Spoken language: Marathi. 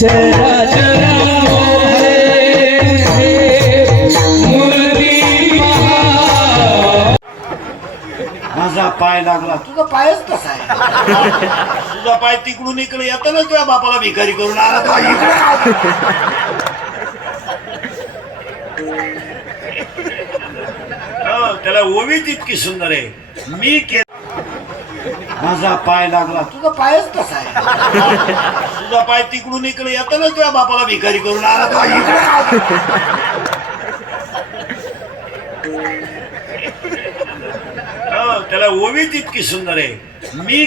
चरा चरा माझा पाय लागला. तुझा पायच कसा आहे? तुझा पाय तिकडून इकडे येताना तुझ्या बापाला भिकारी करून आला तो इकडे. त्याला ओवीच इतकी सुंदर आहे. मी माझा पाय लागला. तुझा पायच कसा आहे? तुझा पाय तिकडून इकडे येताना तुझ्या बापाला भिकारी करून आला तो इकडे. त्याला ओवीच इतकी सुंदर आहे. मी